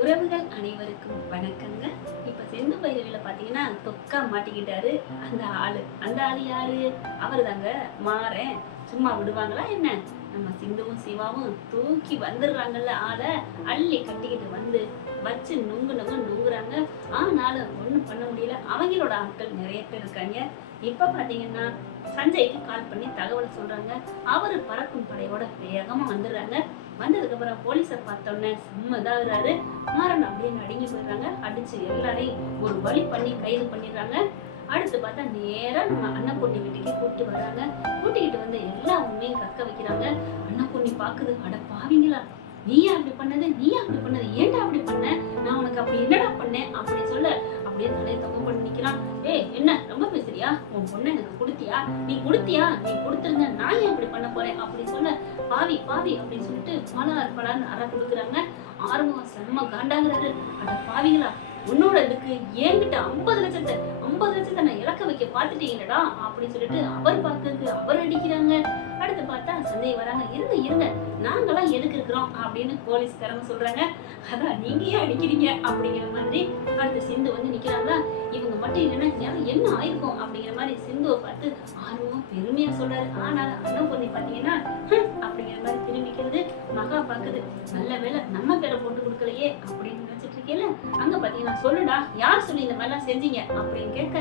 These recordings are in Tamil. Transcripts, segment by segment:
உறவுகள் அனைவருக்கும் வணக்கங்க. இப்ப செந்து பைரவில பாத்தீங்கன்னா தொக்கா மாட்டிக்கிட்டாரு அந்த ஆளு யாரு? அவரு தாங்க மாறன். சும்மா விடுவாங்களா என்ன? நம்ம சிந்துவும் சிவாவும் தூக்கி வந்துடுறாங்கல்ல, ஆளை அள்ளி கட்டிக்கிட்டு வந்து வச்சு நுங்கு நுங்கு நுங்குறாங்க. ஆனாலும் ஒண்ணும் பண்ண முடியல. அவங்களோட ஆட்கள் நிறைய பேர் இருக்காங்க. இப்ப பாத்தீங்கன்னா சஞ்சய்க்கு கால் பண்ணி தகவல் சொல்றாங்க. அவரு பறக்கும் படையோட வேகமா வந்துடுறாங்க. வந்ததுக்கு அப்புறம் போலீஸை பார்த்தோன்னே செம்ம இதாகிறாரு. மாறன் அப்படியே நடுங்கி போயிடுறாங்க. அடிச்சு எல்லாரையும் ஒரு வழி பண்ணி கைது பண்ணிடுறாங்க. அடுத்து பார்த்தா நேரா நம்ம அன்னபூர்ணி வீட்டுக்கு கூப்பிட்டு வர்றாங்க. கூட்டிக்கிட்டு வந்து எல்லா உண்மையும் கக்க வைக்கிறாங்க. அன்னபூர்ணி பாக்குது, அட பாவீங்களா, நீயா அப்படி பண்ணது, நீயா அப்படி பண்ணது, ஏன்டா அப்படி பண்ண, நான் உனக்கு அப்படி என்னடா பண்ணேன் அப்படி சொல்ல அப்படியே தலையை தப்பு பண்ணி நிக்கிறான். ஏய் என்ன ரொம்ப பேசுறியா, உன் பொண்ணை எனக்கு கொடுத்தியா, நீ கொடுத்துருங்க, நான் ஏன் இப்படி பண்ண போறேன் அப்படி சொல்ல பாவி பாவி அப்படின்னு சொல்லிட்டு பலான்னு அற கொடுக்குறாங்க. ஆர்வம் செம்ம காண்டாகிறாரு. அட பாவிகளா, உன்னோட இதுக்கு என்கிட்ட 50 லட்சத்தை நான் இழக்க வைக்க பாத்துட்டீங்கடா அப்படின்னு சொல்லிட்டு அவர் பார்க்கறதுக்கு அவர் அடிக்கிறாங்க. அடுத்து பார்த்தா சந்தேகம் வராங்க. இருங்க நாங்களாம் எதுக்கு இருக்கிறோம் அப்படின்னு போலீஸ்காரங்க சொல்றாங்க. அதான் நீங்க ஏன் அடிக்கிறீங்க அப்படிங்கிற மாதிரி. அடுத்து சிந்து வந்து நிக்கிறாங்களா, இவங்க மட்டும் இல்லைன்னா என்ன ஆயிருக்கும் அப்படிங்கிற மாதிரி சிந்துவை பார்த்து ஆர்வம் பெருமையா சொல்றாரு. ஆனாலும் அன்னபூர்ணி பாத்தீங்கன்னா அப்படிங்கிற மாதிரி திரும்பிக்கிறது. மகா பாக்குது, நல்ல வேலை நம்ம பேரை போட்டு கொடுக்கலையே அப்படின்னு நினைச்சிட்டு இருக்கேன். அங்க பாத்தீங்கன்னா சொல்லுடா, யார் சொல்லி இந்த மாதிரிலாம் செஞ்சீங்க அப்படின்னு கேட்க,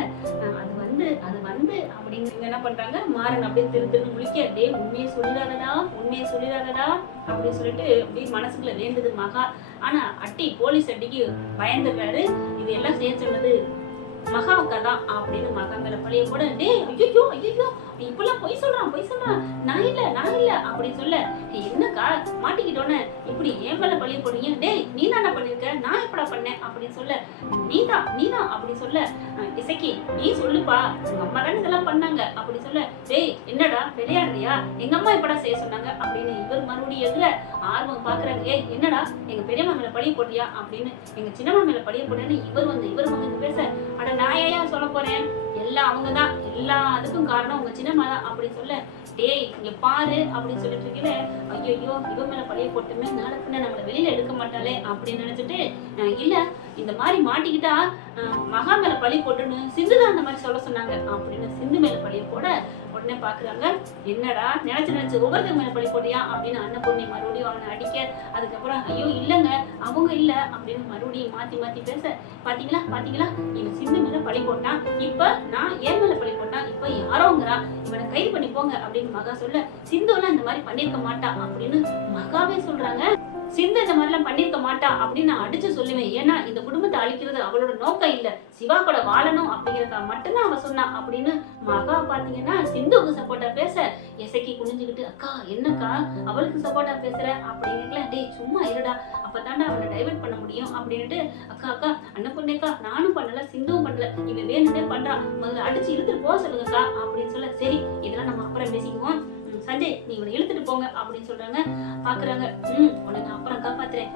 அது வந்து அப்படின்னு என்ன பண்றாங்க, மாறன் அப்படியே திரு முழிக்க, டே உண்மையை சொல்லிடாதடா அப்படின்னு சொல்லிட்டு அப்படியே மனசுக்குள்ள வேண்டுது மகா. ஆனா போலீஸ் அடிக்கு பயந்துடுறாரு. இது எல்லாம் செய்ய சொன்னது மகாவுக்கா தான் அப்படின்னு மகா மேல பழைய போட, டே ஐயோ இப்பெல்லாம் பொய் சொல்றான், நான் இல்ல அப்படின்னு சொல்ல, என்னக்கா மாட்டிக்கிட்டோன்னு இப்படி ஏன் மேல பழைய போடுறீங்க, டேய் நீ தானே பண்ணிருக்க, நான் எப்படா பண்ணேன் அப்படின்னு சொல்ல, நீதான் அப்படி சொல்ல, இசக்கி நீ சொல்லுப்பா, உங்க அம்மா தானே இதெல்லாம் பண்ணாங்க அப்படி சொல்ல, டேய் என்னடா விளையாடுறியா, எங்க அம்மா எப்படா செய்ய சொன்னாங்க அப்படின்னு இவர் மறுபடியும் எதுல ஆர்வம் பாக்குறாங்க. என்னடா எங்க பெரியம்மா மேல பழைய போட்டியா அப்படின்னு எங்க சின்னம்மா மேல பழைய போட்டேன்னு இவர் வந்து பேச, அட நான் ஏன் சொல்ல போறேன், எல்லாம் அவங்கதான், எல்லா அதுக்கும் காரணம் உங்க சின்னம்மா தான் அப்படி சொல்ல, டேய் இங்க பாரு அப்படின்னு சொல்லிட்டு இருக்கல, ஐயோ இவன் மேல பழைய போட்டுமே நாளை பின்ன நம்மள வெளியில எடுக்க மாட்டாளே அப்படின்னு நினைச்சிட்டு, இல்ல இந்த மாதிரி மாட்டிக்கிட்டா மகா மேல பழி போட்டுன்னு சிந்துதான் அந்த மாதிரி சொல்ல சொன்னாங்க அப்படின்னு சிந்து மேல பழைய போட, உடனே பாக்குறாங்க, என்னடா நினைச்சு ஒவ்வொருத்தங்க மேல பழி போட்டியா அப்படின்னு அன்னபூர்ணி மறுபடியும் அவனை அடிக்க, அதுக்கப்புறம் ஐயோ இல்லங்க அவங்க இல்ல அப்படின்னு மறுபடியும் மாத்தி பேச, பாத்தீங்களா இவன் சிந்து மேல பழி போட்டான், இப்ப நான் ஏன் மேல பழி போட்டான், இப்ப யாரோங்கிறா, இவனை கைது பண்ணி போங்க அப்படின்னு மகா சொல்ல, சிந்துலாம் இந்த மாதிரி பண்ணிருக்க மாட்டா அப்படின்னு மகாவே சொல்றாங்க. சிந்து இந்த மாதிரி எல்லாம் பண்ணிருக்க மாட்டா அப்படின்னு நான் அடிச்சு சொல்லுவேன். ஏன்னா இந்த குடும்பத்தை அழிக்கிறது அவளோட நோக்கம் இல்ல, சிவா கூட வாழணும் அப்படிங்கறதுக்காக மட்டும்தான் அவ சொன்னா அப்படின்னு மகா பாத்தீங்கன்னா சிந்துவுக்கு சப்போர்ட்டா பேச, இசக்கி குனிஞ்சுக்கிட்டு, அக்கா என்னக்கா அவளுக்கு சப்போர்ட்டா பேசுற அப்படிங்கல, டேய் சும்மா இருடா, அப்பதாண்டா அவளை டைவர்ட் பண்ண முடியும் அப்படின்னுட்டு, அக்கா அன்னபூர்ணிக்கா நானும் பண்ணல சிந்துவும் பண்ணல, இவன் வேணுட்டே பண்றான், முதல்ல அடிச்சு இழுத்துட்டு போக சொல்லுங்கக்கா அப்படின்னு சொல்ல, சரி இதெல்லாம் நம்ம அப்புறம் பேசிக்குவோம், சஞ்சய் நீ இவனை இழுத்துட்டு போங்க அப்படின்னு சொல்றாங்க. பாக்குறாங்க, உன்னை நான் அப்புறம் காப்பாத்துறேன்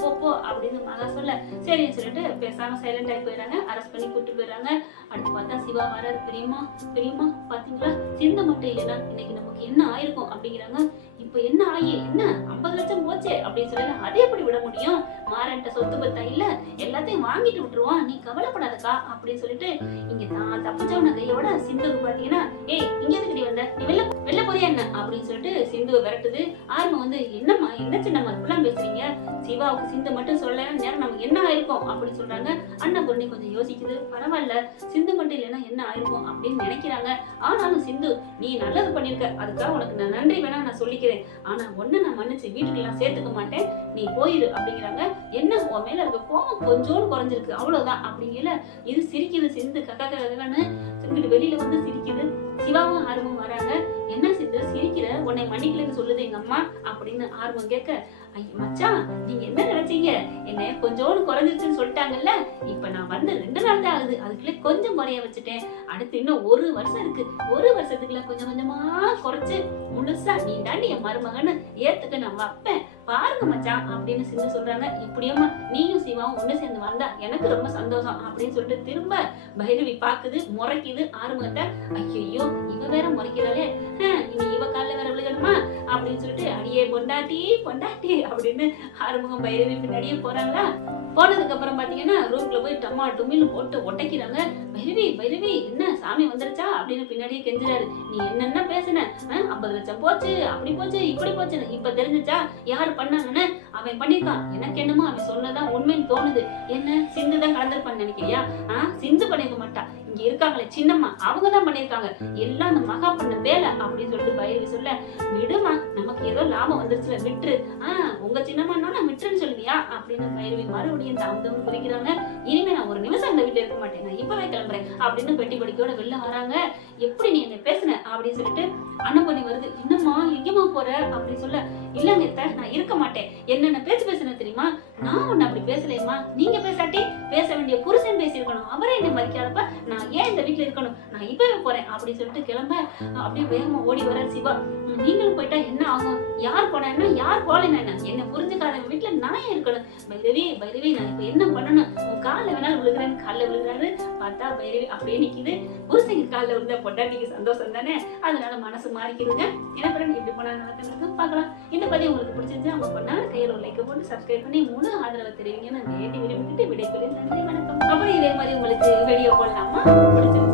போ அப்படின்னு மகா சொல்ல, சரின்னு சொல்லிட்டு பேசாம சைலண்ட் ஆகி போயிடறாங்க. அரெஸ்ட் பண்ணி கூட்டு போயிடறாங்க. அடுத்து பார்த்தா சிவா வராரு. பெரியம்மா பாத்தீங்களா, சிந்த மட்டும் இல்லைன்னா இன்னைக்கு நமக்கு என்ன ஆயிருக்கும் அப்படிங்கிறாங்க. இப்ப என்ன ஆகி என்ன 50 லட்சம் போச்சே அப்படின்னு சொல்லல, அதை எப்படி விட முடியும், மாறன்ட்ட சொத்து பத்தா இல்ல, எல்லாத்தையும் வாங்கிட்டு விட்டுருவான், நீ கவலைப்படாதக்கா அப்படின்னு சொல்லிட்டு இங்க தான் தப்பிச்சவன கையோட சிந்துக்கு பாத்தீங்கன்னா, ஏய் இங்க எதுக்கு வந்த, நீ வெளில போறியா என்ன அப்படின்னு சொல்லிட்டு சிந்துவை விரட்டுது. ஆர்ம வந்து, என்னம்மா என்ன சின்னம்மா இப்பெல்லாம் பேசுறீங்க, சிவாவுக்கு சிந்து மட்டும் சொல்ல நேரம் நமக்கு என்ன ஆயிருக்கும் அப்படின்னு சொல்றாங்க. அன்னபூர்ணி கொஞ்சம் யோசிக்குது, பரவாயில்ல சிந்து மட்டும் இல்லைன்னா என்ன ஆயிருக்கும் அப்படின்னு நினைக்கிறாங்க. ஆனாலும் சிந்து நீ நல்லது பண்ணிருக்க, அதுக்காக உனக்கு நான் நன்றி வேணா நான் சொல்லிக்கிறேன், ஆனா ஒண்ணு நான் மன்னிச்சு வீட்டுக்கு எல்லாம் சேர்த்துக்க மாட்டேன், நீ போயிரு அப்படிங்கிறாங்க. என்ன உன் மேல இருக்க கோவம் கொஞ்சோன்னு குறைஞ்சிருக்கு அவ்வளவுதான் அப்படிங்கல. இது சிரிக்குது சிந்து, கக்கான்னு சிரிக்கிட்டு வெளியில வந்து சிரிக்குது. சிவாவும் ஆர்வம் வராங்க. என்ன சிந்து சிரிக்கிற, உன்னை மன்னிக்கலன்னு சொல்லுது எங்க அம்மா அப்படின்னு ஆர்வம் கேட்க, ஐயோ மச்சான் நீங்க என்ன நினைச்சீங்க, என்ன கொஞ்சோன்னு குறைஞ்சிருச்சுன்னு சொல்லிட்டாங்கல்ல, இப்ப நான் வந்து 2 நாள் தான் ஆகுது, அதுக்குள்ள கொஞ்சம் குறைய வச்சுட்டேன், அடுத்து இன்னும் 1 வருஷம் இருக்கு, 1 வருஷத்துக்குள்ள கொஞ்சமா குறைச்சு முழுசா நீ தாண்டி என் மருமகன்னு ஏத்துக்க நான் வைப்பேன், பாருங்க மச்சான் அப்படின்னு சிந்து சொல்றாங்க. இப்படியேமா நீயும் சிவாவும் ஒண்ணு சேர்ந்து வந்தா எனக்கு ரொம்ப சந்தோஷம் அப்படின்னு சொல்லிட்டு திரும்ப பைரவி பாக்குது, முறைக்குது ஆறுமுகத்தை. ஐயோ இவ வேற முறைக்கிறாளே, இனி இவ கால வேற விழுகணுமா அப்படின்னு சொல்லிட்டு அடியே பொண்டாட்டி பொண்டாட்டி அப்படின்னு ஆறுமுகம் பைரவி பின்னாடியே போறாங்களா. போனதுக்கு அப்புறம் பாத்தீங்கன்னா ரூம்ல போய் டம்மா டுமின்னு போட்டு ஒட்டைக்கிறாங்க. பைரவி பைரவி என்ன சாமி வந்துருச்சா அப்படின்னு பின்னாடியே கெஞ்சுறாரு. நீ என்னென்ன பேசுன, 50 லட்சம் போச்சு, அப்படி போச்சு இப்படி போச்சு, இப்ப தெரிஞ்சுச்சா யாரு பண்ணாங்கன்னு? அவன் பண்ணிருக்கான். எனக்கு என்னமோ அவன் சொன்னதான் உண்மைன்னு தோணுது. என்ன சிந்துதான் கலந்துருப்பான்னு நினைக்கிறியா? சிந்து பண்ணிருக்க மாட்டா, இங்க இருக்காங்களே சின்னம்மா அவங்கதான் பண்ணிருக்காங்க, எல்லாம் அந்த மகா பண்ண வேலை அப்படின்னு சொல்லிட்டு பைரவி சொல்ல, விடுமா நமக்கு ஏதோ லாபம் வந்துருச்சுல விட்டுரு, உங்க சின்னம்மா விட்டுருன்னு சொல்லுவியா அப்படின்னு பைரவி மறுபடியும் தாமதம் குறிக்கிறாங்க. இனிமே நான் ஒரு நிமிஷம் இந்த வீட்டுல இருக்க மாட்டேன், நான் இப்பவே கிளம்புறேன் அப்படின்னு பெட்டி படிக்கையோட வெளில வராங்க. எப்படி நீ என்ன பேசுன அப்படின்னு சொல்லிட்டு அன்னபொண்ணி வருது. என்னம்மா எங்கேமா போற அப்படின்னு சொல்ல, இல்லங்க நான் இருக்க மாட்டேன், என்னென்ன பேச்சு பேசுன தெரியுமா, நான் ஒண்ணு அப்படி பேசலையம்மா, நீங்க பேசாட்டி பேச வேண்டிய புருஷன் பேசியிருக்கணும், அவரே என்ன மதிக்காதப்ப நான் ஏன் இந்த வீட்டுல இருக்கணும், நான் இப்பவே போறேன் அப்படின்னு சொல்லிட்டு கிளம்ப அப்படியே வேகமா ஓடி வர சிவா. நீங்களும் போயிட்டா என்ன ஆகும், யார் போனா என்ன யார் போலன்னா என்ன, என்ன புரிஞ்சுக்காத வீட்டுல நான் ஏன் இருக்கணும், பைரவி பைரவி நான் இப்ப என்ன பண்ணணும், உன் காலில் வேணாலும் விழுகிறேன்னு காலில் விழுகிறாரு. பார்த்தா பைரவி அப்படியே நிக்குது. புருஷங்க காலில் விழுந்தா பொண்டாட்டிக்கு சந்தோஷம் தானே, அதனால மனசு மாறிக்கிடுங்க. என்ன பண்ண இப்படி போனா நடத்துறதுக்கு பார்க்கலாம். இந்த பதிவு உங்களுக்கு பிடிச்சிருந்துச்சு அவங்க பண்ணால கையில் ஒரு லைக் போட்டு சப்ஸ்கிரைப் பண்ணி முழு ஆதரவு தெரிவிங்க. நான் வேண்டி விரும்பிட்டு விடைபெறும். நன்றி வணக்கம். அப்புறம் இதே மாதிரி உங்களுக்கு வீடியோ போடலாமா பிடிச்சிருக்கு